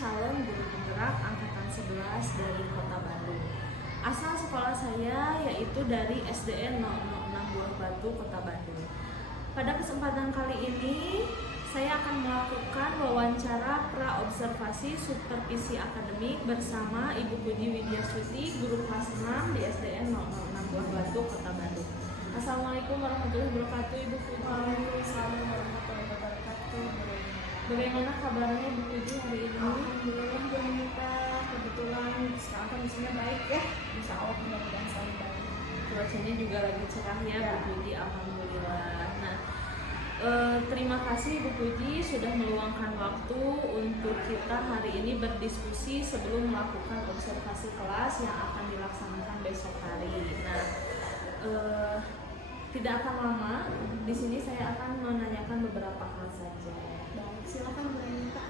calon guru penggerak angkatan 11 dari Kota Bandung. Asal sekolah saya yaitu dari SDN 006 Buah Batu, Kota Bandung. Pada kesempatan kali ini, saya akan melakukan wawancara pra-observasi supervisi akademik bersama Ibu Puji Widyasuti, guru kelas 6 di SDN 006 Buah Batu, Kota Bandung. Assalamualaikum warahmatullahi wabarakatuh, Ibu Puji. Waalaikumsalam warahmatullahi wabarakatuh. Bagaimana kabarnya Ibu Puji hari ini? Alhamdulillah Bu Anita, kebetulan sekarang kondisinya baik ya. Insya Allah mudah-mudahan selalu baik. Cuacanya juga lagi cerah ya, Bu Puji. Alhamdulillah. Nah, terima kasih Bu Puji sudah meluangkan waktu untuk kita hari ini berdiskusi sebelum melakukan observasi kelas yang akan dilaksanakan besok hari. Nah, tidak akan lama. Di sini saya akan menanyakan beberapa hal saja. Baik, silakan Bu Anita.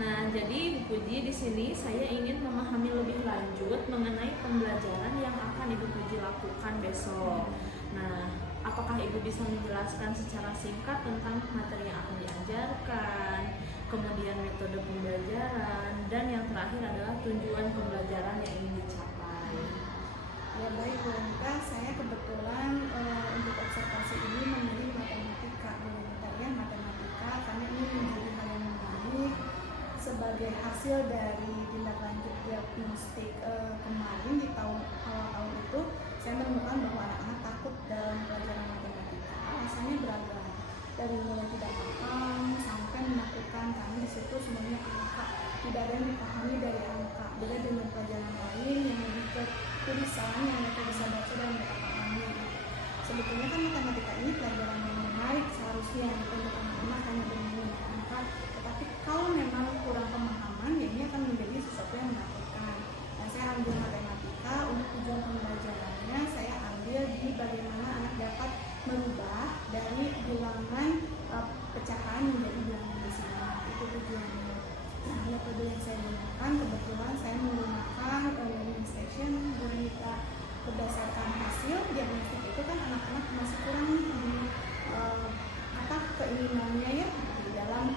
Nah, jadi Bu Puji di sini saya ingin memahami lebih lanjut mengenai pembelajaran yang akan Ibu Puji lakukan besok. Nah, apakah Ibu bisa menjelaskan secara singkat tentang materi yang akan diajarkan, kemudian metode pembelajaran, dan yang terakhir adalah tujuan pembelajaran yang ingin dicapai? Ya baik Bu Anita, saya kebetulan untuk observasi ini memilih matematika Bu Anita ya, matematika karena ini menjadi hal yang menarik sebagai hasil dari tindak lanjut diagnostik kemarin di awal tahun itu. Saya menemukan bahwa anak-anak takut dalam pelajaran matematika. Alasannya beragam, dari mulai tidak paham sampai menakutkan karena di situ semuanya angka, tidak ada yang dipahami dari angka. Beda dengan pelajaran lain yang lebih ke tulisan yang mereka bisa baca dan mereka pahami. Sebetulnya kan matematika ini pelajaran yang menarik seharusnya untuk anak-anak hanya bermain angka. Tetapi kalau memang kurang pemahaman, ya ini akan menjadi sesuatu yang menakutkan. Nah, saya ambil matematika untuk tujuan pembelajarannya. Saya ambil di bagaimana anak dapat merubah dari bilangan pecahan menjadi bilangan desimal. Itu tujuannya. Nah, metode yang saya gunakan, kebetulan saya menggunakan learning station Bu Anita. Berdasarkan hasil diagnostik itu kan anak-anak masih kurang nih di keinginannya ya di dalam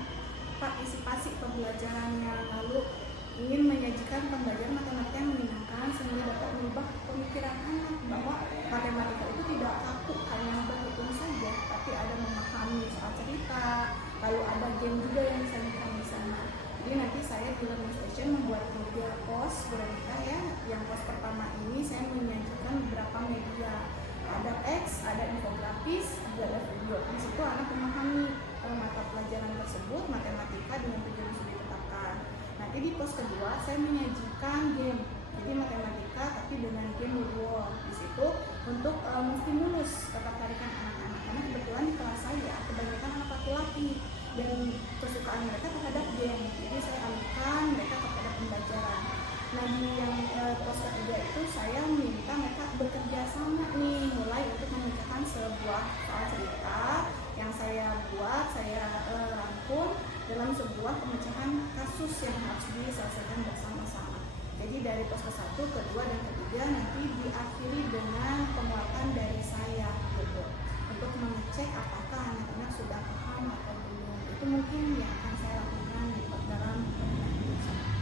partisipasi pembelajarannya, lalu ingin menyajikan pembelajaran matematika yang menyenangkan sehingga dapat merubah pemikiran anak bahwa matematika itu tidak kaku hanya berhitung saja, tapi ada memahami soal cerita, lalu ada game juga yang disajikan di sana. Jadi nanti saya di learning station membuat 3 post Bu Anita ya. Yang post pertama ini saya menyajikan beberapa media, ada teks, ada infografis, juga ada video. Di situ anak memahami mata pelajaran tersebut, matematika dengan tujuan yang sudah ditetapkan. Nanti di post kedua saya menyajikan game, jadi matematika tapi dengan game Woodwall. Di situ untuk menstimulus ketertarikan anak-anak, karena kebetulan di kelas saya kebanyakan anak laki-laki dan kesukaan mereka terhadap game, jadi saya alihkan mereka kepada pembelajaran. Nah, di yang post ketiga itu saya minta mereka bekerja sama nih, mulai untuk memecahkan sebuah soal cerita yang saya buat, saya rangkum dalam sebuah pemecahan kasus yang harus diselesaikan bersama-sama. Jadi dari pos ke-1, ke-2, dan ke-3 nanti diakhiri dengan penguatan dari saya gitu, untuk mengecek apakah anak-anak sudah paham atau belum. Itu mungkin yang akan saya lakukan dalam pembelajaran.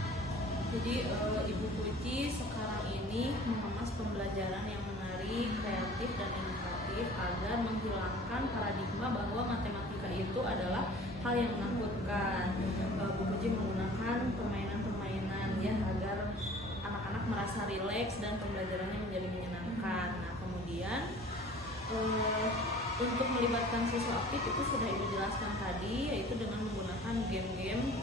Jadi Ibu Puji sekarang ini mengemas pembelajaran yang menarik, kreatif, dan inovatif agar menghilangkan paradigma bahwa matematika itu adalah hal yang menakutkan. Bu Puji menggunakan permainan-permainan ya agar anak-anak merasa rileks dan pembelajarannya menjadi menyenangkan. Nah, kemudian untuk melibatkan siswa aktif itu sudah Ibu jelaskan tadi, yaitu dengan menggunakan game-game.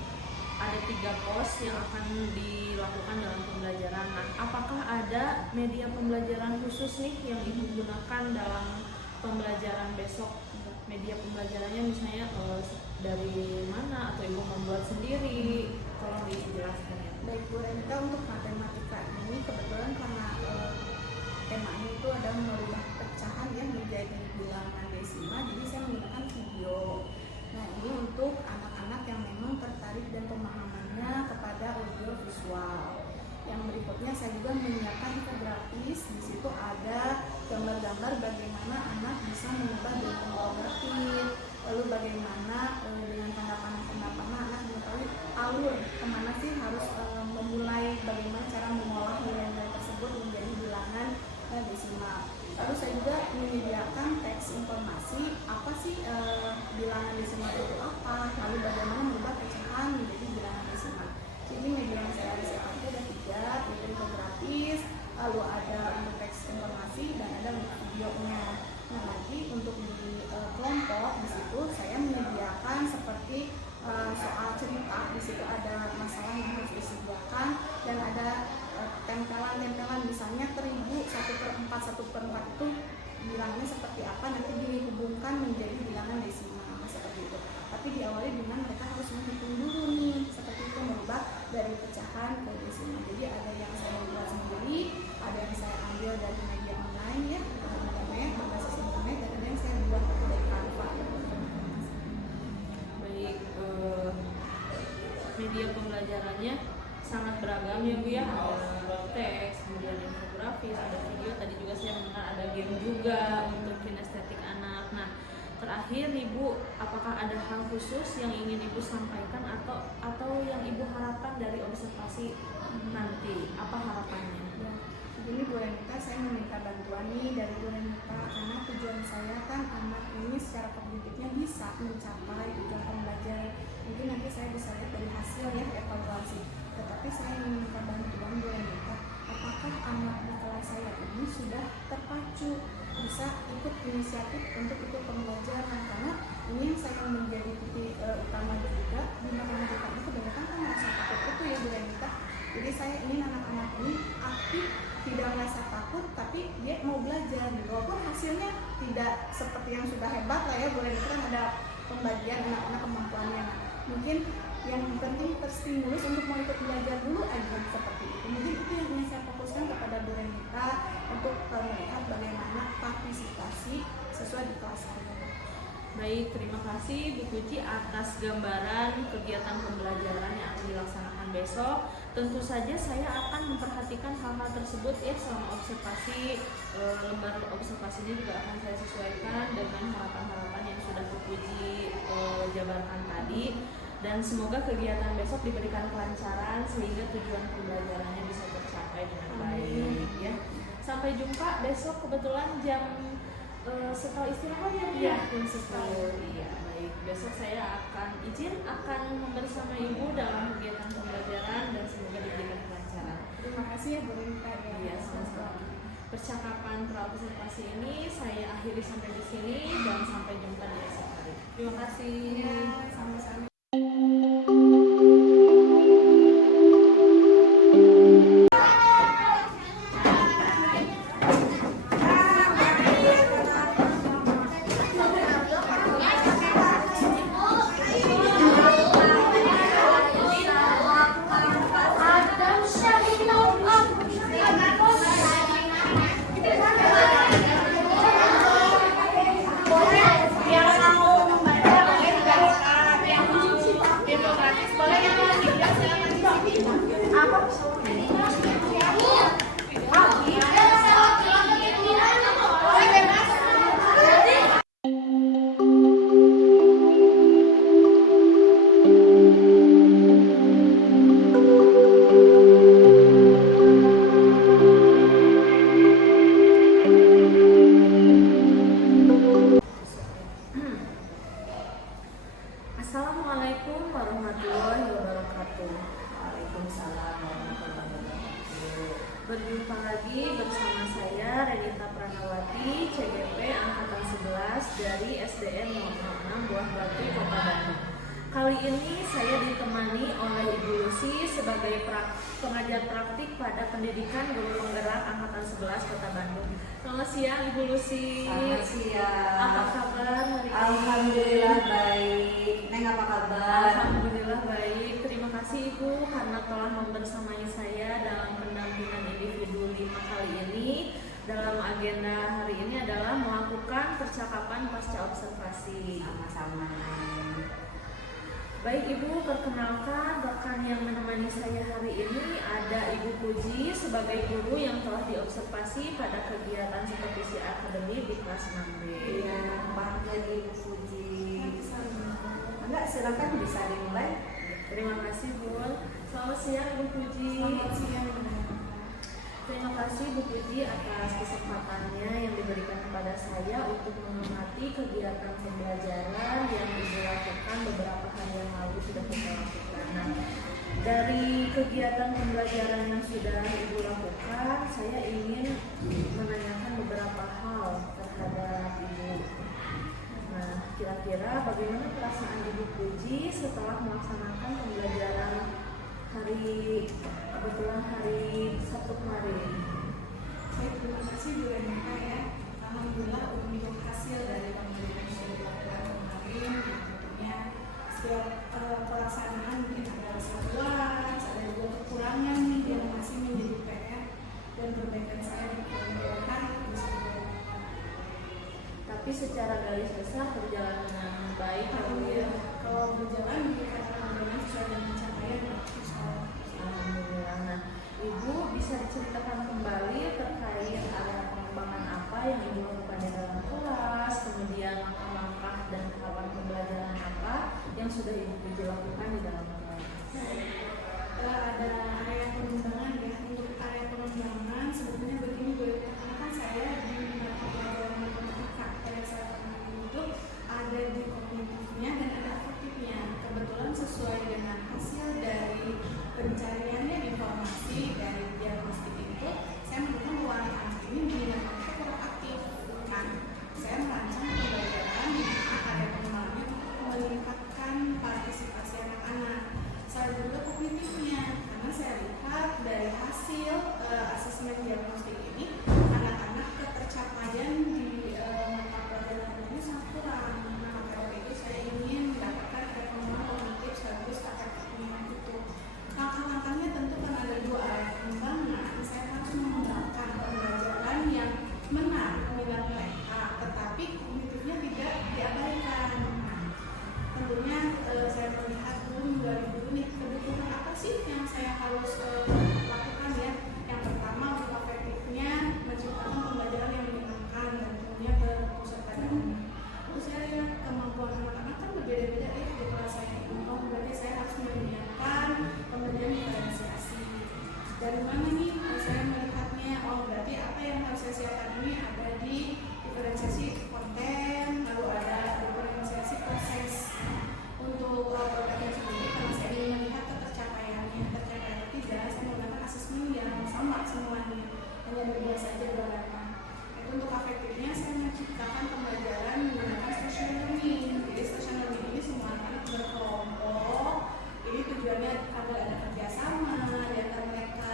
Ada 3 pos yang akan dilakukan dalam pembelajaran. Nah, apakah ada media pembelajaran khusus nih yang Ibu gunakan dalam pembelajaran besok? Media pembelajarannya misalnya dari mana, atau Ibu membuat sendiri? Tolong dijelaskan ya. Baik Bu Anita, untuk matematika ini kebetulan karena temanya itu adalah merubah pecahan ya menjadi bilangan desimal, jadi saya menggunakan video. Nah, ini untuk anak-anak yang memang tertarik dan pemahamannya kepada audio visual. Yang berikutnya saya juga menyiapkan infografis. Di situ ada gambar-gambar bagaimana anak bisa mengubah dengan grafik, lalu bagaimana dengan tanda panah anak mengetahui alur bagaimana sih harus memulai, bagaimana cara mengolah nilai-nilai tersebut menjadi bilangan desimal. Lalu saya juga menyediakan teks informasi apa sih bilangan desimal itu apa, lalu bagaimana merubah pecahan menjadi bilangan desimal. Jadi media yang saya siapkan itu ada 3, yaitu infografis, lalu ada untuk teks informasi dan ada untuk videonya. Nah, nanti untuk di kelompok di situ saya menyediakan seperti soal cerita, di situ ada masalah yang harus disediakan dan ada tempelan-tempelan, misalnya terigu 1/4 1/4 itu bilangannya seperti apa, nanti dihubungkan menjadi bilangan desimal seperti itu. Tapi diawali dengan mereka harus menghitung dulu nih, seperti itu, merubah dari pecahan ke desimal. Jadi ada yang saya buat sendiri, ada yang saya ambil dari media online ya, internet, berbasis internet, dan ada yang saya buat dari Canva. Baik, media pembelajarannya sangat beragam ya Bu ya, ada teks, kemudian infografis, ada video, tadi juga saya mendengar ada game juga untuk kinestetik anak. Nah, terakhir Ibu, apakah ada hal khusus yang ingin Ibu sampaikan atau yang Ibu harapkan dari observasi nanti? Apa harapannya? Ya, begini Bu Renita, saya meminta bantuan nih dari Bu Renita karena tujuan saya kan anak ini secara kognitifnya bisa mencapai tujuan pembelajaran. Mungkin nanti saya bisa lihat dari hasil ya, evaluasi. Tetapi saya meminta bantuan Bu Renita, apakah anak di kelas saya ini sudah terpacu bisa ikut inisiatif untuk ikut pembelajaran, karena ini yang saya menjadi titik utama juga di matematika itu kebanyakan kan merasa takut itu ya Bu Renita. Jadi saya ingin anak-anak ini aktif, tidak merasa takut, tapi dia mau belajar. Walaupun hasilnya tidak seperti yang sudah hebat lah ya Bu Renita, kan ada pembagian anak-anak kemampuannya. Mungkin yang penting terstimulus untuk mau ikut belajar dulu aja seperti itu. Mungkin itu yang ingin saya fokuskan kepada Bu Renita untuk melihat bagaimana partisipasi sesuai di kelas saya. Baik, terima kasih Bu Puji atas gambaran kegiatan pembelajaran yang akan dilaksanakan besok. Tentu saja saya akan memperhatikan hal-hal tersebut ya selama observasi. Lembar observasinya juga akan saya sesuaikan dengan harapan-harapan yang sudah Bu Puji jabarkan tadi. Dan semoga kegiatan besok diberikan kelancaran sehingga tujuan pembelajarannya bisa tercapai dengan baik ya. Sampai jumpa besok, kebetulan jam setelah istirahat ya Bu ya, jam 10. Iya, baik. Besok saya akan bersama Ibu dalam kegiatan pembelajaran dan semoga diberikan kelancaran. Terima kasih ya Bu Renita ya. Iya, sama-sama. Percakapan praobservasi ini saya akhiri sampai di sini dan sampai jumpa di esok hari. Terima kasih. Ya, sama-sama. Assalamualaikum warahmatullahi wabarakatuh. Waalaikumsalam warahmatullahi wabarakatuh. Berjumpa lagi bersama saya Renita Pranawati, CGP Angkatan 11 dari SDN 006 Buah Batu, Kota Bandung. Kali ini saya ditemani oleh Ibu Lucy sebagai pengajar praktik pada pendidikan guru penggerak Angkatan 11 Kota Bandung. Selamat siang Ibu Lucy. Selamat siang. Apa kabar hari ini? Alhamdulillah baik. Neng apa kabar? Alhamdulillah baik. Terima kasih Ibu karena telah membersamai saya dalam pendampingan individu 5 kali ini. Dalam agenda hari ini adalah melakukan percakapan pasca observasi. Sama-sama. Baik Ibu, perkenalkan rekan yang menemani saya hari ini ada Ibu Puji sebagai guru yang telah diobservasi pada kegiatan supervisi akademik di kelas 6B. Iya, panggil Ibu Puji. Enggak, silakan bisa dimulai. Terima kasih Bu. Selamat siang Bu Puji. Selamat siang. Terima kasih Bu Puji atas kesempatannya yang diberikan kepada saya untuk mengamati kegiatan pembelajaran yang Ibu lakukan beberapa hari yang lalu sudah kita lakukan. Nah, dari kegiatan pembelajaran yang sudah Ibu lakukan, saya ingin menanyakan beberapa hal terhadap Ibu. Nah, kira-kira bagaimana perasaan Ibu Puji setelah melaksanakan pembelajaran kebetulan hari Sabtu kemarin? Baik, terima kasih Bu Renata ya. Alhamdulillah untuk hasil dari pembelajaran yang sudah dilakukan kemarin, tentunya setiap pelaksanaan mungkin ada kesalahan, ada juga kekurangan nih yang masih menjadi PR dan perbaikan saya di pembelajaran bisa dilakukan. Tapi secara garis besar berjalan dengan baik. Kalau berjalan dikatakan berjalan sesuai dengan pencapaian, Alhamdulillah. Nah, Ibu bisa diceritakan kembali terkait area pengembangan apa yang Ibu lakukan di dalam kelas, kemudian langkah-langkah dan tahapan pembelajaran apa yang sudah Ibu lakukan di dalam kelas. ada area pengembangan ya. Untuk area pengembangan sebetulnya begini Bu, karena kan saya di mata pelajaran matematika pada saat kemarin itu ada di kognitifnya dan ada afektifnya. Kebetulan sesuai dengan hasil dari pencariannya informasi dari diagnostik itu, saya menemukan bahwa anak-anak ini diminati kurang aktif. Nah, saya merancang pembelajaran di mana area pengembangannya untuk meningkatkan partisipasi anak-anak. Saya juga kognitifnya, karena saya lihat dari hasil asesmen diagnostik ini, anak-anak ketercapaian di mata pelajaran ini sangat kurang. Nah, maka dari itu saya ingin mendapatkan pengembangan kognitif sekaligus afektifnya itu. Langkah-langkahnya tentu kan ada dua area pengembangan. Saya harus mengembangkan pembelajaran yang menarik minat mereka, tetapi kognitifnya tidak diabaikan. Nah, tentunya saya melihat dulu nih kebutuhan apa sih yang saya harus lakukan ya. Yang pertama untuk afektifnya menciptakan pembelajaran yang menyenangkan dan tentunya berpusat pada anak. Terus saya lihat kemampuan anak-anak kan berbeda-beda ya di kelas saya. Berarti saya harus menyiapkan pembelajaran diferensiasi. Dari mana nih saya melihatnya? Oh, berarti apa yang harus saya siapkan ini ada di diferensiasi konten, lalu ada diferensiasi proses. Untuk produknya sendiri, karena saya ingin melihat ketercapaiannya, tercapai tidak, saya menggunakan asesmen yang sama semuanya, hanya berdua saja beberapa. Itu untuk afektifnya saya menciptakan pembelajaran menggunakan social learning. Jadi social learning ini semua anak berkelompok. Ini tujuannya agar ada kerjasama di antara mereka.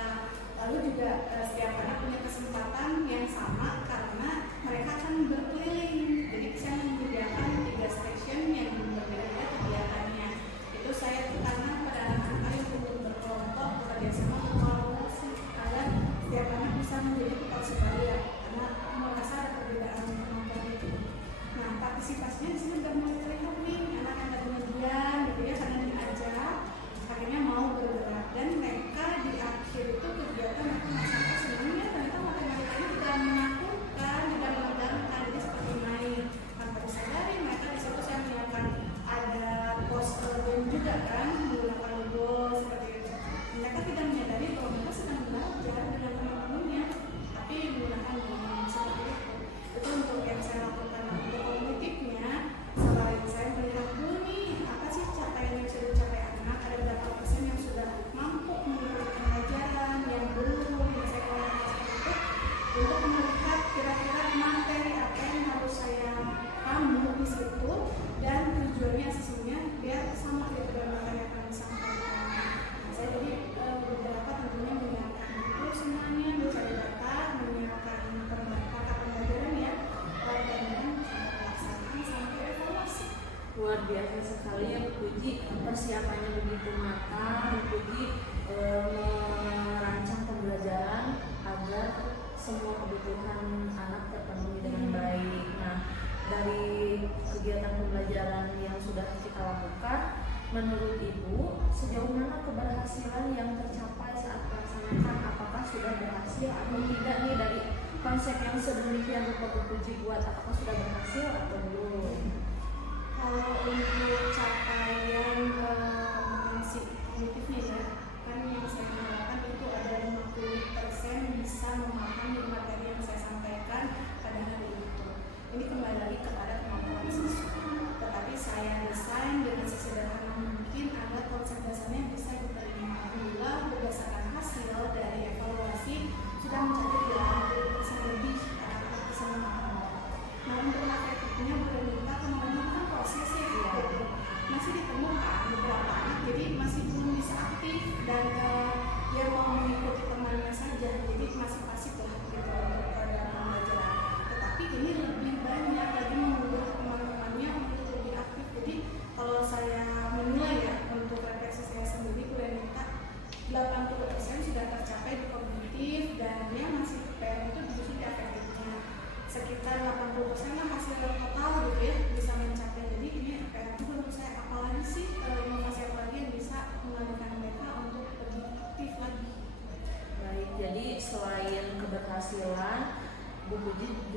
Lalu juga setiap anak punya kesempatan yang sama karena mereka akan berkeliling. Jadi saya menyediakan 3 station yang berbeda-beda kegiatannya. Itu saya karena pada anak-anak yang untuk berkelompok bekerjasama berkolaborasi agar setiap anak bisa menjadi tukar sebaya karena merasa ada perbedaan kemampuan itu. Nah, partisipasinya di sini sudah mulai terlihat nih, anak yang tadinya diam gitu ya karena diajak akhirnya mau bergerak, dan mereka di akhir itu kegiatan mereka merasakan sebenarnya ternyata matematika ini tidak menakutkan, tidak menegangkan, jadi seperti main tanpa disadari. Mereka di situ saya menyiapkan ada post game juga kan, menggunakan logo seperti itu. Mereka tidak menyadari bahwa mereka sedang belajar dengan teman-temannya, tapi menggunakan game seperti itu. Itu untuk yang saya lakukan. Untuk kognitifnya, selain saya melihat dulu nih apa sih capaian yang sudah dicapai anak, ada berapa persen yang sudah mampu mengikuti pembelajaran, yang belum, yang saya komunikasikan itu untuk melihat kira-kira materi apa yang harus saya ramu di situ dan tujuannya sesungguhnya biar sama dengan materi yang akan disampaikan. Nah, saya jadi beberapa tentunya menyiapkan itu semuanya, mencari data, menyiapkan kakak pembelajaran ya, lalu kemudian pelaksanaan sampai evaluasi. Luar biasa sekali ya Bu Puji, persiapannya begitu matang. Bu Puji merancang pembelajaran agar semua kebutuhan anak terpenuhi dengan baik. Nah, dari kegiatan pembelajaran yang sudah kita lakukan, menurut Ibu sejauh mana keberhasilan yang tercapai saat melaksanakan? Apakah sudah berhasil atau tidak nih dari konsep yang sedemikian rupa Bu Puji buat? Apakah sudah berhasil atau belum? Kalau untuk capaian kompetensi kognitifnya ya, kan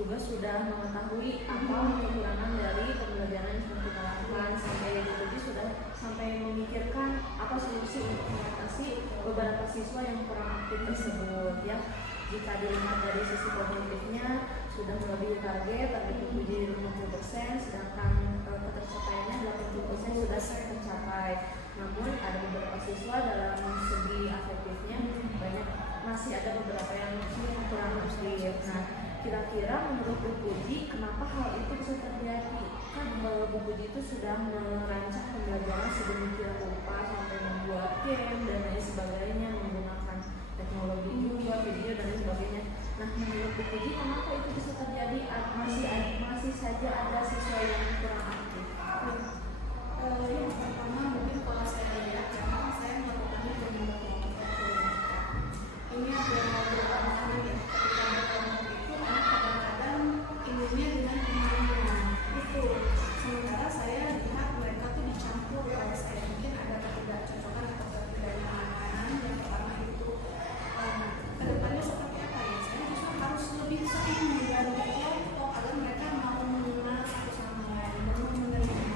juga sudah mengetahui apa kekurangan dari pembelajaran yang sudah kita lakukan, sampai Ibu Puji sudah sampai memikirkan apa solusi untuk mengatasi beberapa siswa yang kurang aktif tersebut ya. Jika dilihat dari sisi kognitifnya sudah melebihi target Ibu Puji 50%, sedangkan ketercapaiannya 80% sudah tercapai. Namun ada beberapa siswa dalam segi afektifnya masih ada beberapa yang kurang aktif. Nah, kira-kira menurut Bu Puji kenapa hal itu bisa terjadi? Kan Bu Puji itu sudah merancang pembelajaran sedemikian rupa sampai membuat game dan lain sebagainya, menggunakan teknologi juga, video dan lain sebagainya. Nah, menurut Bu Puji kenapa itu bisa terjadi? Masih saja ada siswa yang kurang aktif. Yang pertama mungkin kalau saya lihat karena saya melakukannya dengan kelompok. Ini ada beberapa hal ya. Ketika berkelompok itu anak kadang-kadang inginnya dengan kemauan itu. Sementara saya lihat mereka tuh dicampur. Kalau saya mungkin ada ketidakcocokan atau ketidaknyamanan. Yang pertama itu kedepannya seperti apa ya? Saya justru harus lebih sering membantu kelompok agar mereka mau mengenal satu sama lain, mau menerima.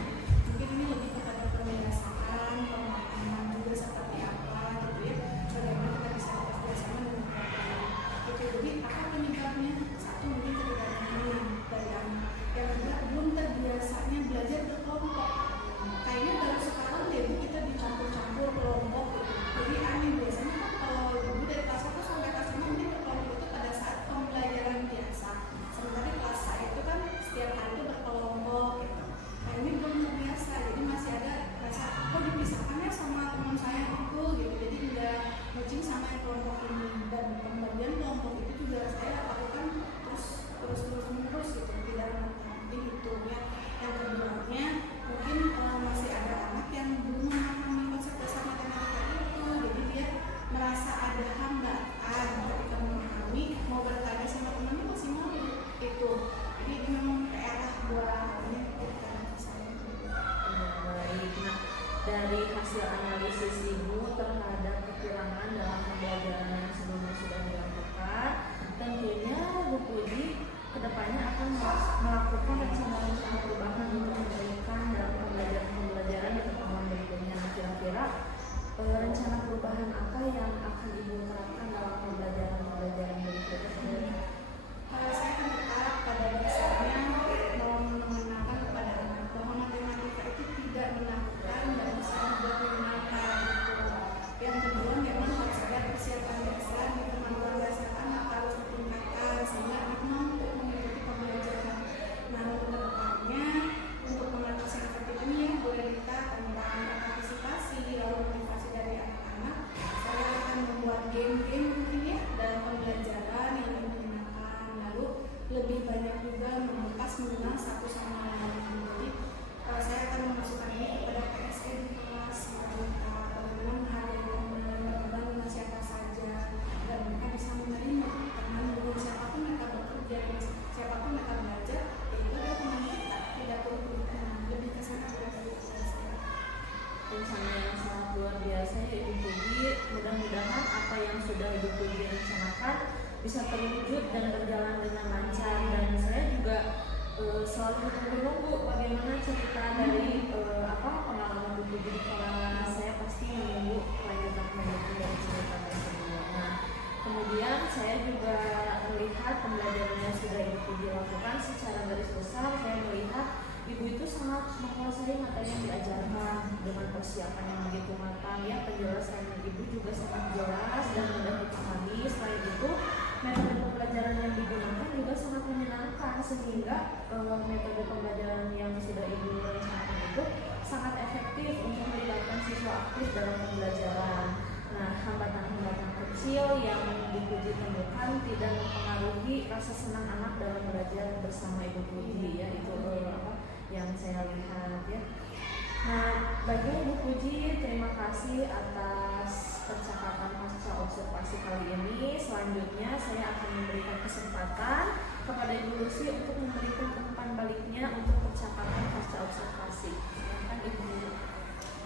Mungkin ini lebih kepada pembiasaan, pemahaman juga seperti apa gitu ya. Bagaimana kita bisa bekerjasama dengan kelompok. Oke, jadi apa penyebabnya? Satu mungkin ketidaknyamanan dari anak. Yang kedua belum terbiasanya belajar berkelompok. Kayaknya baru sekarang deh Bu kita dicampur-campur kelompok gitu. Jadi aneh biasanya kan kalau dulu dari kelas 1 sampai kelas 5 mungkin berkelompok itu pada saat pembelajaran biasa. Sementara di kelas saya itu kan setiap hari itu berkelompok gitu. Nah ini belum terbiasa, jadi masih ada rasa kok dipisahkannya sama teman saya itu gitu. Jadi tidak matching sama yang kelompok ini, dan pembagian kelompok itu juga saya lakukan terus menerus gitu, tidak nanti itu ya. Yang keduanya mungkin masih ada anak yang belum memahami konsep dasar matematika itu, jadi dia merasa ada hambatan ketika memahami, mau bertanya sama temannya masih malu itu. Jadi ini memang PR lah buat ini kita saya. Baik, nah dari hasil analisis Ibu terhadap kekurangan dalam pembelajaran yang sebelumnya sudah dilakukan, tentunya Bu Puji kedepannya akan melakukan rencana-rencana perubahan untuk memberikan dalam pembelajaran di pertemuan berikutnya. Kira-kira rencana perubahan apa yang akan Ibu terapkan dalam pembelajaran berikutnya? Saya akan tetap pada dasarnya mau mengenalkan kepada anak bahwa matematika itu tidak menakutkan dan bisa juga menyenangkan gitu. Yang kedua memang harus ada persiapan dasar di kemampuan dasar anak harus ditingkatkan sehingga anak mampu mengikuti pembelajaran. Nah untuk kedepannya untuk mengatasi seperti ini ya Bu Renita tentang partisipasi lalu motivasi dari anak-anak, saya akan membuat game-game mungkin ya dalam pembelajaran yang lebih menyenangkan, lalu lebih banyak juga mengupas mengenal satu sama lain. Jadi saya akan memasukkan ini kepada PSE di kelas mereka, bagaimana menghargai teman siapa saja dan mereka bisa menerima teman dengan siapapun mereka bekerja, siapapun mereka belajar, yaitu adalah teman kita, tidak perlu lebih ke sana dari saya. Rencana yang sangat luar biasa ya Ibu Puji. Mudah-mudahan apa yang sudah Ibu Puji rencanakan bisa terwujud dan berjalan dengan lancar, dan saya juga selalu menunggu bagaimana cerita dari pengalaman Bu Puji di kelas. Saya pasti menunggu kelanjutan dari cerita tersebut. Nah, kemudian saya juga melihat pembelajaran yang sudah Ibu Puji lakukan secara garis besar. Saya melihat Ibu itu sangat menguasai materi yang diajarkan dengan persiapan yang begitu matang ya. Penjelasan Ibu juga sangat jelas dan mudah dipahami. Selain itu, metode pembelajaran yang digunakan juga sangat menyenangkan, sehingga metode pembelajaran yang sudah Ibu rencanakan itu sangat efektif untuk melibatkan siswa aktif dalam pembelajaran. Nah, hambatan-hambatan kecil yang Ibu Puji temukan tidak mempengaruhi rasa senang anak dalam belajar bersama Ibu Puji ya. Itu yang saya lihat ya. Nah, bagi Ibu Puji, terima kasih atas percakapan pasca observasi kali ini. Selanjutnya saya akan memberikan kesempatan kepada Ibu Lucy untuk memberikan umpan baliknya untuk percakapan pasca observasi. Silakan Ibu.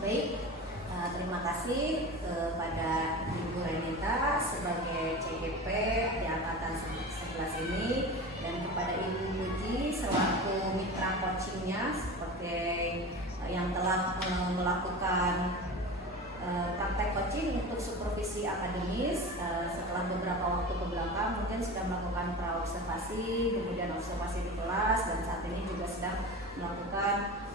Baik, terima kasih kepada Ibu Renita sebagai CGP di angkatan 11 ini, dan kepada Ibu Puji selaku mitra coachingnya sebagai yang telah melakukan praktek coaching untuk supervisi akademis. Setelah beberapa waktu kebelakang mungkin sudah melakukan praobservasi, kemudian observasi di kelas, dan saat ini juga sedang melakukan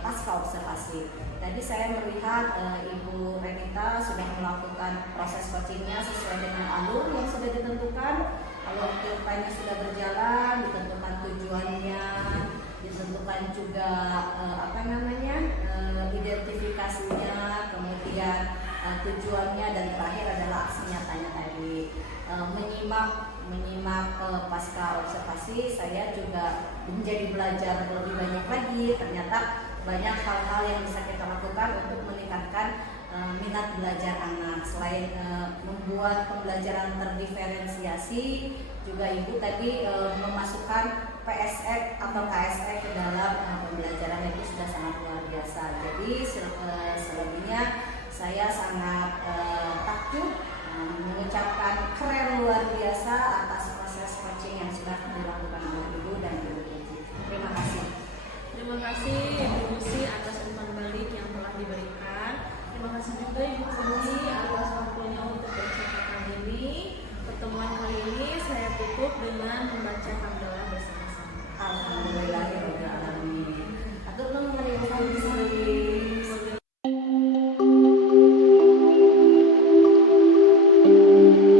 pasca observasi. Tadi saya melihat Ibu Renita sudah melakukan proses coachingnya sesuai dengan alur yang sudah ditentukan. Alur kedepannya sudah berjalan, ditentukan tujuannya, ditentukan juga identifikasinya, kemudian tujuannya, dan terakhir adalah aksi nyatanya tadi. Menyimak pasca observasi, saya juga menjadi belajar lebih banyak lagi. Ternyata banyak hal-hal yang bisa kita lakukan untuk meningkatkan minat belajar anak. Selain membuat pembelajaran terdiferensiasi, juga Ibu tadi memasukkan PSE atau KSE ke dalam pembelajaran, itu sudah sangat luar biasa. Jadi selebihnya saya sangat takjub mengucapkan keren luar biasa atas proses coaching yang sudah dilakukan oleh Ibu dan Ibu Puji. Terima kasih. Terima kasih Ibu Lucy atas umpan balik yang telah diberikan. Terima kasih juga Ibu Puji